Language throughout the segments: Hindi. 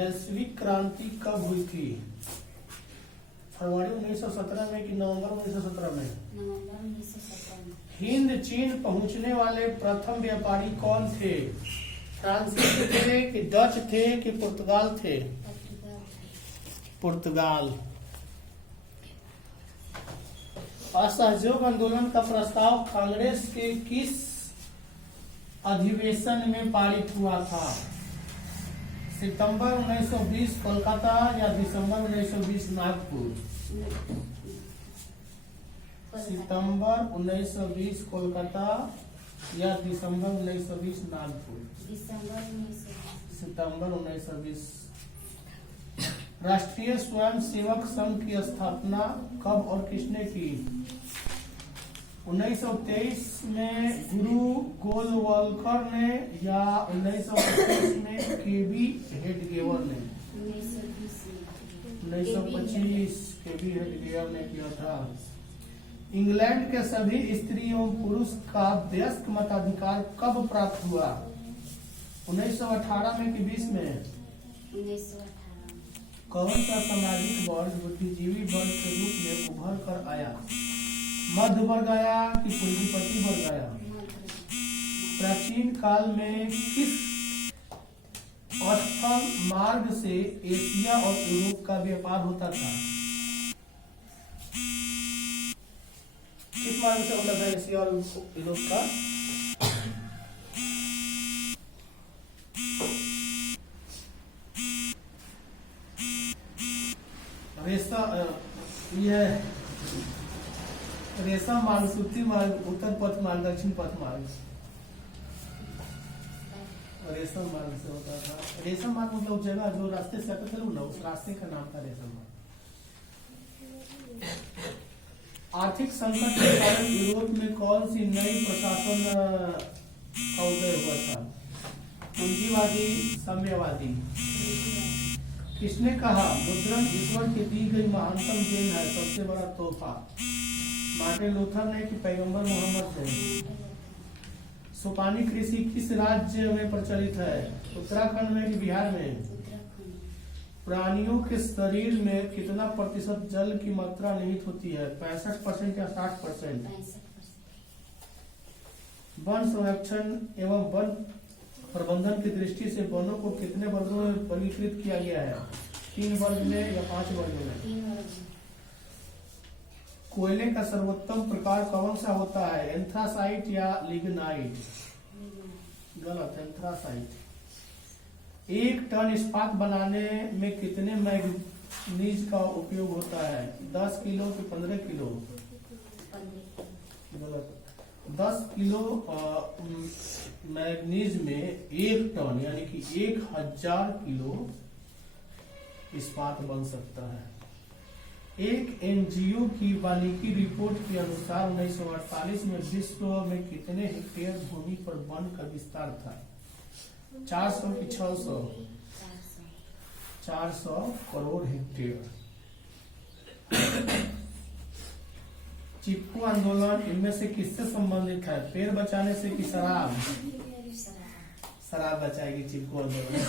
वैश्विक क्रांति कब हुई थी? फरवरी 1917 में कि नवंबर 1917 में? नवंबर 1917 में। हिंद चीन पहुंचने वाले प्रथम व्यापारी कौन थे? फ्रांसीसी थे कि डच थे कि पुर्तगाल थे? पुर्तगाल। असहयोग आंदोलन का प्रस्ताव कांग्रेस के किस अधिवेशन में पारित हुआ था? सितंबर 1920 कोलकाता या दिसंबर 1920 नागपुर? सितंबर 1920 कोलकाता या दिसंबर 1920 नागपुर? सितंबर 1920। राष्ट्रीय स्वयंसेवक संघ की स्थापना कब और किसने की? 1923 में गुरु गोलवलकर ने या 1925 में केबी हेडगेवर ने? 1925 केबी हेडगेवर ने किया था। इंग्लैंड के सभी स्त्री एवं पुरुष का वयस्क मताधिकार कब प्राप्त हुआ? 1918 में कि 20 में? 1918। कौन सा सामाजिक वर्ग बुद्धिजीवी वर्ग के रूप में उभर कर आया? मध्य वर्ग आया कि पूंजीपति वर्ग आया? प्राचीन काल में किस स्थल मार्ग से एशिया और यूरोप का व्यापार होता था? किस मार्ग से होता था एशिया और यूरोप का? रेशम मार्ग, सूती मार्ग, उत्तर पथ मार्ग, दक्षिण पथ मार्ग। रेशम मार्ग से होता था। रेशम मार्ग मतलब जगह जो रास्ते से आते थे ना, उस रास्ते का नाम था रेशम मार्ग। आर्थिक संकट के कारण यूरोप में कौन सी नई प्रशासन का उदय हुआ था? पूंजीवादी, साम्यवादी? किसने कहा मुद्रण ईश्वर की दी गई महानतम देन है, सबसे बड़ा तोहफा? मार्टिन लूथर ने कि पैगंबर मोहम्मद ने? सोपानी कृषि किस राज्य में प्रचलित है? उत्तराखंड में कि बिहार में? प्राणियों के शरीर में कितना प्रतिशत जल की मात्रा निहित होती है? 65% या 60%? वन संरक्षण एवं वन प्रबंधन की दृष्टि से वनों को कितने वर्गों में वर्गीकृत किया गया है? 3 वर्ग में या 5 वर्ग में? कोयले का सर्वोत्तम प्रकार कौन सा होता है? एंथ्रासाइट या लिग्नाइट? गलत, एंथ्रासाइट। 1 टन इस्पात बनाने में कितने मैग्नीज का उपयोग होता है? 10 किलो कि 15 किलो? गलत। 10 किलो मैग्नीज में 1 टन यानी कि 1000 किलो इस्पात बन सकता है। एक एनजीओ की वानिकी रिपोर्ट के अनुसार 1948 में विश्व में कितने हेक्टेयर भूमि पर वन का विस्तार था? 400 कि 600? 400 करोड़ हेक्टेयर। चिपको आंदोलन इनमें से किससे संबंधित है? पेड़ बचाने से कि शराब? शराब बचाएगी चिपको आंदोलन।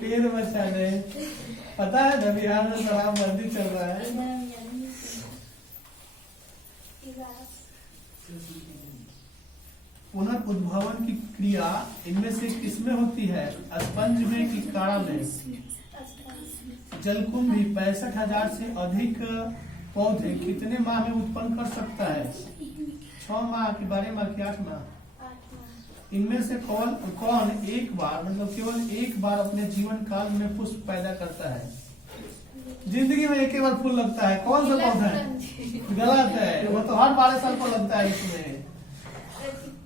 पेड़ बचाने। पता है ना बिहार में शराब बंदी चल रहा है। पुनर्उद्भवन की क्रिया इनमें से किसमें होती है? स्पंज में कि काड़ा में? जलकुंभी 65,000 से अधिक पौधे कितने माह में उत्पन्न कर सकता है? 6 माह कि 12 माह कि 8 माह? इनमें से कौन एक बार मतलब केवल एक बार अपने जीवन काल में पुष्प पैदा करता है? जिंदगी में एक बार फूल लगता है, कौन सा पौधा है? गलत है, वो तो हर 12 साल को लगता है। इसमें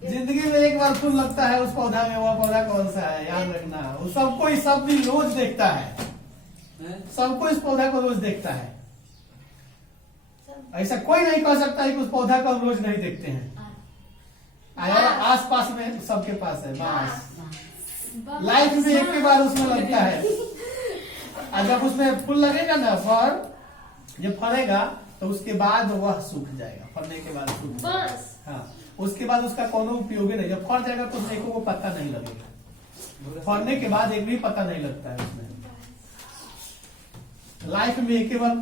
जिंदगी में एक बार फूल लगता है उस पौधा में, वो पौधा कौन सा है याद रखना। वो सबको सब भी रोज देखता है, सबको इस पौधा को रोज देखता है। ऐसा कोई नहीं कह सकता है कि उस पौधा को हम रोज नहीं देखते हैं। आस पास में सबके पास है बांस। लाइफ में एक के बार उसमें लगता है, और जब उसमें फूल लगेगा ना, फल जब फलेगा तो उसके बाद वह सूख जाएगा। फलने के बाद सूख जाएगा। हाँ, उसके बाद उसका कोनो उपयोग नहीं। जब फल जाएगा तो देखो वो पत्ता नहीं लगेगा। फटने के बाद एक भी पता नहीं लगता है उसमें। लाइफ में एक ही बार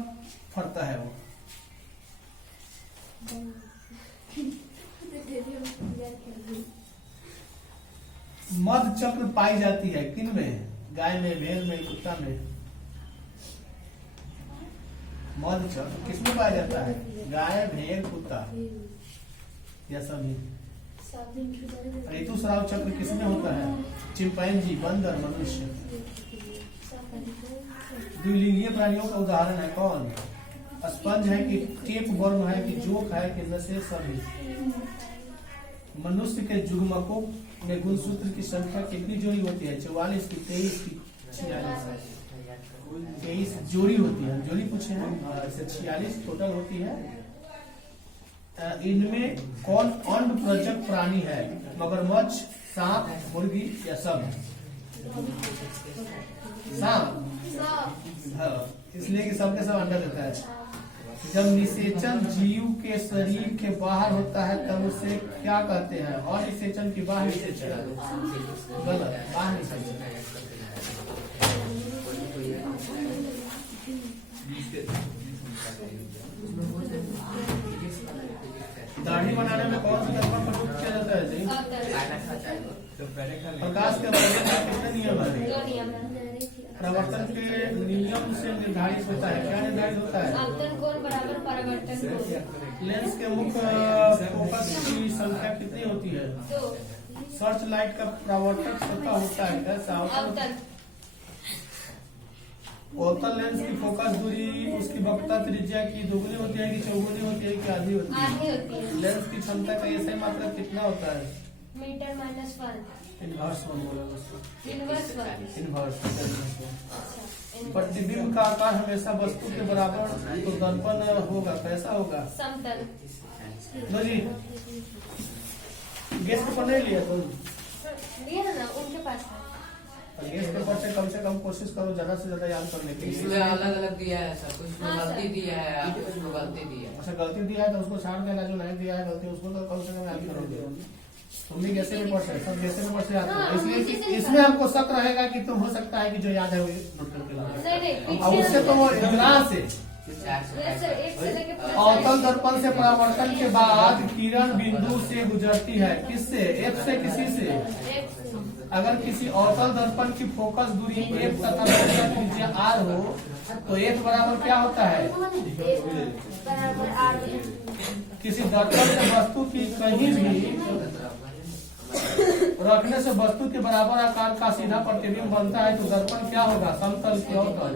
फटता है वो। मध चक्र पाई जाती है किन में? गाय में, भेड़ में, कुत्ता में। मध चक्र किसमें पाया जाता है? गाय, भेड़, कुत्ता या सभी। ऋतुस्राव चक्र किसमें होता है? चिंपैंजी, बंदर, मनुष्य। द्विलिंगीय प्राणियों का उदाहरण है कौन? स्पंज है कि टेप वर्म है कि जोक है कि नशे सभी। मनुष्य के जुग्मकों में गुणसूत्र की संख्या कितनी जोड़ी होती है? 44 की, 23 की, 46। 23 जोड़ी होती है। जोड़ी पूछे हैं, 46 टोटल होती है। इनमें कौन अंड प्रजक प्राणी है? मगरमच्छ, सांप, मुर्गी या सब? सांप। हाँ, इसलिए कि सबके सब अंडा देता है। जब निषेचन जीव के शरीर के बाहर होता है तब उसे क्या कहते हैं? अनिषेचन की बाहर निषेचन? गलत, बाहर निषेचन। दाढ़ी बनाने में कौन सा दर्पण प्रयुक्त किया जाता है? प्रकाश के कितने नियम है? प्रवर्तन के नियम से निर्धारित होता है। क्या निर्धारित होता है? आपतन कोण बराबर परावर्तन कोण। लेंस के मुख्य फोकस की संख्या कितनी होती है? 2। सर्च लाइट का परावर्तक सतह होता है कैसा? अवतल। अवतल लेंस की फोकस दूरी उसकी वक्रता त्रिज्या की दोगुनी होती है कि चौगुनी होती है कि आधी होती है? आधी होती है। लेंस की क्षमता का ऐसा मात्रा कितना होता है? Metre minus 1। इनवर्स वन बोला उसको। इनवर्स 1। इनवर्स। प्रतिबिंब का आकार हमेशा वस्तु के बराबर तो दर्पण होगा कैसा होगा? समतल। लो जी, गैस पेपर नहीं लिया तुम? लिया ना, उनके पास है। गैस पेपर से कम कोशिश करो ज्यादा से ज्यादा याद करने की। इसमें अलग अलग दिया है सब कुछ। गलती दिया है, कुछ गलती दिया है। अच्छा, गलती दिया है तो उसको छाड़ देना। जो नहीं दिया है गलती उसको तो कम से कम याद करोगे। तुम भी गैसे पेपर से, सब गैसे पेपर से याद करो। इसलिए इसमें हमको शक रहेगा कि तुम हो सकता है कि जो याद है वो नोट करके लाओ। और उससे तो वो इतना से अवतल दर्पण से परावर्तन के बाद किरण बिंदु से गुजरती है किससे? एफ से, किसी से? अगर किसी अवतल दर्पण की फोकस दूरी एफ तथा त्रिज्या आर हो तो एफ बराबर क्या होता है? किसी दर्पण से वस्तु की कहीं भी रखने से वस्तु के बराबर आकार का सीधा प्रतिबिंब बनता है तो दर्पण क्या होगा? समतल की अवतल।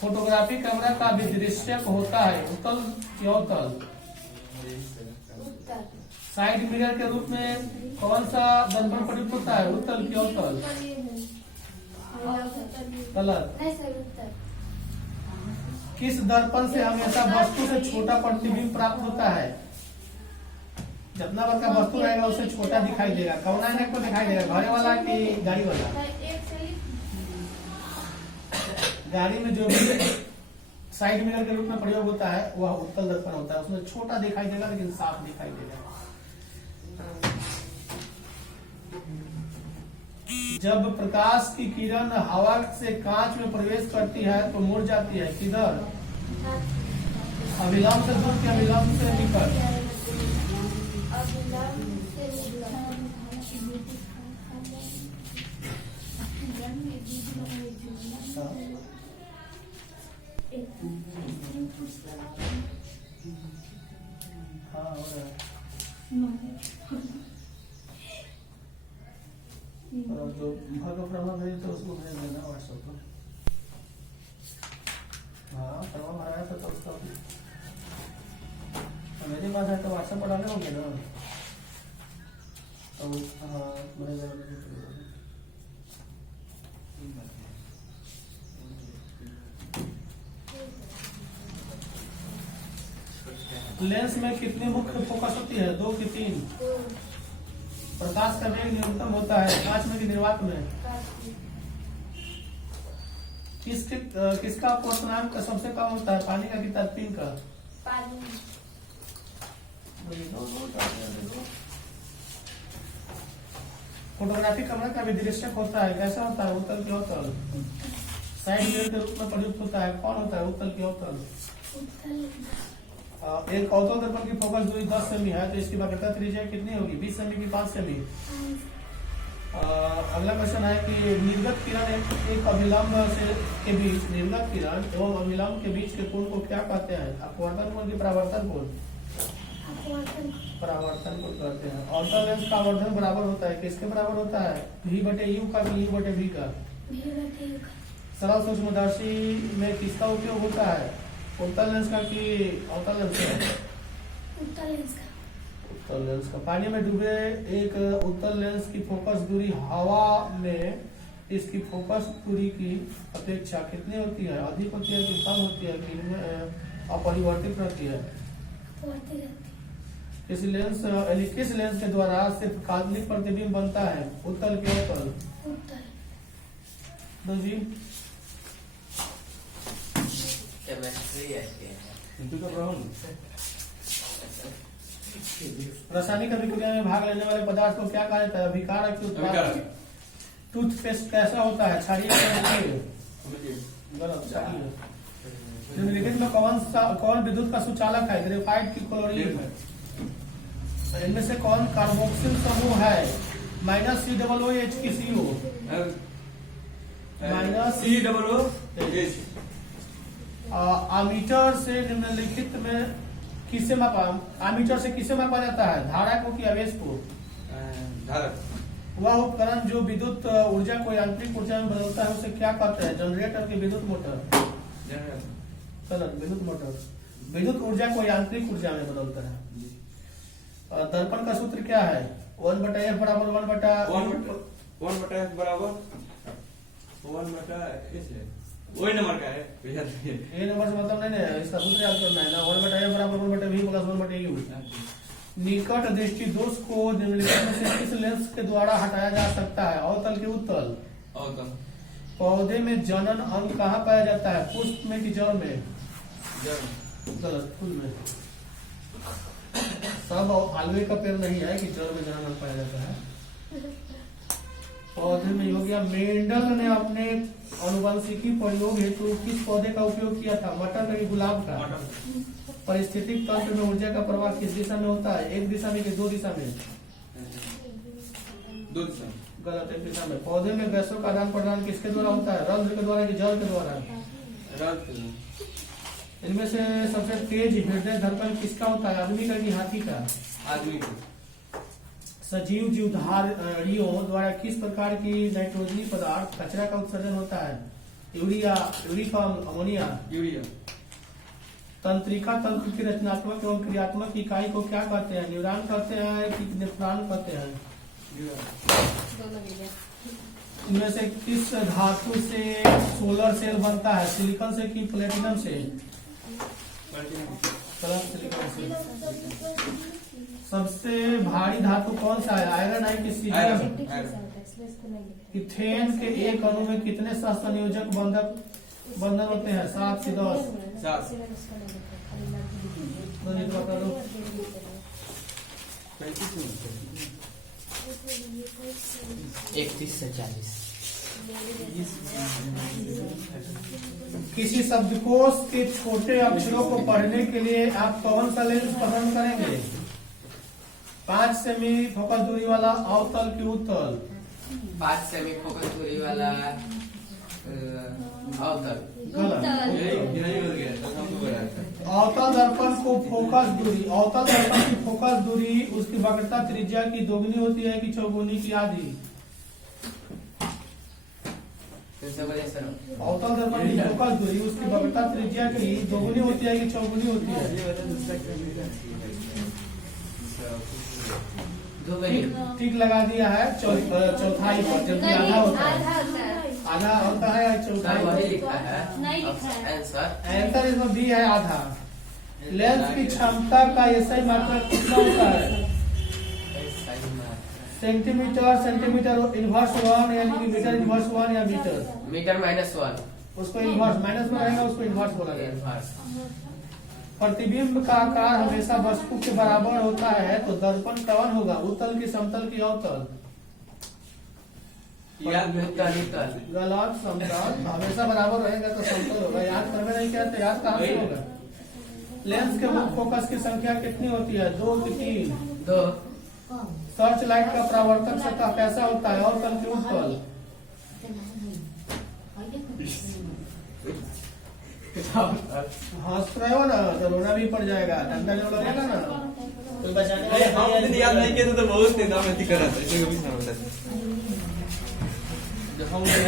फोटोग्राफी कैमरा का विदृश्यक होता है उत्तल की अवतल। साइड मिरर के रूप में कौन सा दर्पण प्रयुक्त होता है? उत्तल की अवतल? गलत। किस दर्पण से हमेशा वस्तु से छोटा प्रतिबिंब प्राप्त होता है? जितना बड़का वस्तु रहेगा उससे छोटा दिखाई देगा। कौन ऐनक को दिखाई देगा? घरे वाला कि गाड़ी वाला? गाड़ी में जो भी साइड मिरर के रूप में प्रयोग होता है वह उत्तल दर्पण होता है। उसमें छोटा दिखाई देगा लेकिन साफ दिखाई देगा। जब प्रकाश की किरण हवा से कांच में प्रवेश करती है तो मुड़ जाती है किधर? अभिलंब से दूर के अभिलंब से निकट? हाँ, हो रहा है। जो प्रभाव भेजे तो उसको भेज देना व्हाट्सएप पर। हाँ, प्रभाव भरा है तो उसका मेरे पास है तो व्हाट्सएप पर डाले होंगे ना। तो हाँ, लेंस में कितनी मुख्य फोकस होती है? 2 की 3? प्रकाश का वेग न्यूनतम होता है कांच में कि निर्वात में? किसका क्वथनांक सबसे कम होता है? पानी का कि तरपीन का? पानी। फोटोग्राफी कैमरा का विदृश्यक होता है, कैसा होता है? उत्तल की अवतल। साइड मिरर के रूप में प्रयुक्त होता है, कौन होता है? उत्तल की अवतल। एक अवतल दर्पण की फोकस दूरी 10 सेमी है, तो इसकी वक्रता त्रिज्या कितनी होगी? 20 सेमी की 5 सेमी। अगला क्वेश्चन है कि निर्गत किरण एक अभिलंब से के बीच, निर्गत किरण एवं अभिलंब के बीच के कोण को क्या कहते हैं? अपवर्तन कोण की परावर्तन कोण? परावर्तन कोण कहते हैं। अवतल लेंस का आवर्धन बराबर होता है, किसके बराबर होता है? v/u का, u/v का। सरल सूक्ष्मदर्शी में किसका उपयोग होता है? उत्तल लेंस का कि अवतल लेंस का? उत्तल लेंस का। पानी में डूबे एक उत्तल लेंस की फोकस दूरी हवा में इसकी फोकस दूरी की अपेक्षा कितनी होती है? अधिक होती है कि कम होती है कि अपरिवर्तित रहती है? किस लेंस के द्वारा सिर्फ काल्पनिक प्रतिबिंब बनता है? उत्तल के अवतल? जी केमिस्ट्री है। रासायनिक अभिक्रिया में भाग लेने वाले पदार्थ को क्या कहा जाता है? अभिकारक की उत्पाद। टूथपेस्ट कैसा होता है? क्षारीय गलत, क्षारीय। निम्नलिखित में कौन विद्युत का सुचालक है? ग्रेफाइट की क्लोरीन। इनमें से कौन कार्बोक्सिल समूह है? -COOH की CO। -COOH। आमीटर से निम्नलिखित में किसे मापा? आमीटर से किसे मापा जाता है? धारा को कि आवेश को? धारक। वह उपकरण जो विद्युत ऊर्जा को यांत्रिक ऊर्जा में बदलता है उसे क्या कहते हैं? जनरेटर की विद्युत मोटर? गलत, विद्युत मोटर। विद्युत ऊर्जा को यांत्रिक ऊर्जा में बदलता है। दर्पण का सूत्र क्या है? 1/f बराबर 1/1/s वही नंबर का है। ए नंबर से मतलब नहीं है, इसका सूत्र याद करना है ना। 1/f बराबर 1/v प्लस 1/u। निकट दृष्टि दोष को निम्नलिखित में से किस लेंस के द्वारा हटाया जा सकता है? अवतल के उत्तल? अवतल। पौधे में जनन अंग कहाँ पाया जाता है? पुष्प में कि जड़ में? गलत, फूल में। सब आलू का पेड़ नहीं है कि जड़ में जनन अंग पाया जाता है। पौधे में हो गया। मेंडल ने अपने अनुवंशिकी प्रयोग हेतु किस पौधे का उपयोग किया था? मटर में गुलाब का? परिस्थितिक तंत्र में ऊर्जा का प्रवाह किस दिशा में होता है? एक दिशा में कि दो दिशा में? दो दिशा। गलत, एक दिशा में। पौधे में गैसों का आदान प्रदान किसके द्वारा होता है? रंध्र के द्वारा कि जल के द्वारा? इनमें से सबसे तेज हृदय धड़कन किसका होता है? आदमी का कि हाथी का? आदमी को। सजीव जीवधारियों द्वारा किस प्रकार की नाइट्रोजनी पदार्थ कचरा का उत्सर्जन होता है? यूरिया, यूरिफॉर्म, अमोनिया? यूरिया। तंत्रिका तंत्र की रचनात्मक एवं क्रियात्मक इकाई को क्या कहते हैं? न्यूरॉन कहते हैं कि नेफ्रॉन कहते हैं? इनमें से किस धातु से सोलर सेल बनता है? सिलिकॉन से कि प्लेटिनम से? सिलिकॉन से। सबसे भारी धातु कौन सा है? आयरन है कि सीजियम? इथेन के एक अणु में कितने सहसंयोजक बंधन होते हैं? 7 से 10? 7। बता दो। 31 से 40। किसी शब्दकोश के छोटे अक्षरों को पढ़ने के लिए आप कौन सा लेंस पसंद करेंगे? 5 सेमी फोकस दूरी वाला, अवतल की उत्तल? 5 सेमी फोकस दूरी वाला अवतल। गलत। यही हो गया तो हम लोग अवतल दर्पण को फोकस दूरी, अवतल दर्पण की फोकस दूरी उसकी वक्रता त्रिज्या की दोगुनी होती है कि चौगुनी की आधी? अवतल दर्पण की फोकस दूरी उसकी वक्रता त्रिज्या की दोगुनी होती है कि चौगुनी होती है? टिक लगा दिया है चौथाई पर, जबकि आधा होता है। आधा होता है चौथाई? आंसर इसमें बी है, आधा। लेंस की क्षमता का एसआई मात्रा कितना होता है? सेंटीमीटर, सेंटीमीटर इनवर्स 1 यानी कि मीटर इनवर्स 1 या मीटर -1 उसको इनवर्स माइनस में रहेगा, उसको इनवर्स बोला जाएगा। प्रतिबिंब का आकार हमेशा वस्तु के बराबर होता है, तो दर्पण कौन होगा? उत्तल की समतल की अवतल? याद गलत समतल हमेशा बराबर रहेगा तो समतल होगा। याद करवे नहीं किया तो याद कहाँ से होगा? लेंस के मुख्य फोकस की संख्या कितनी होती है? 2 की 3? 2 सर्च लाइट का परावर्तक सतह कैसा होता है? और तल की उत्तल? हंस रहे हो ना तो रोना भी पड़ जाएगा, डंडा जो लगेगा ना। कोई बचाने अरे हम वाला यदि याद नहीं किए तो बहुत दाम अति करा था, इसलिए कभी नहीं होता है। जब हम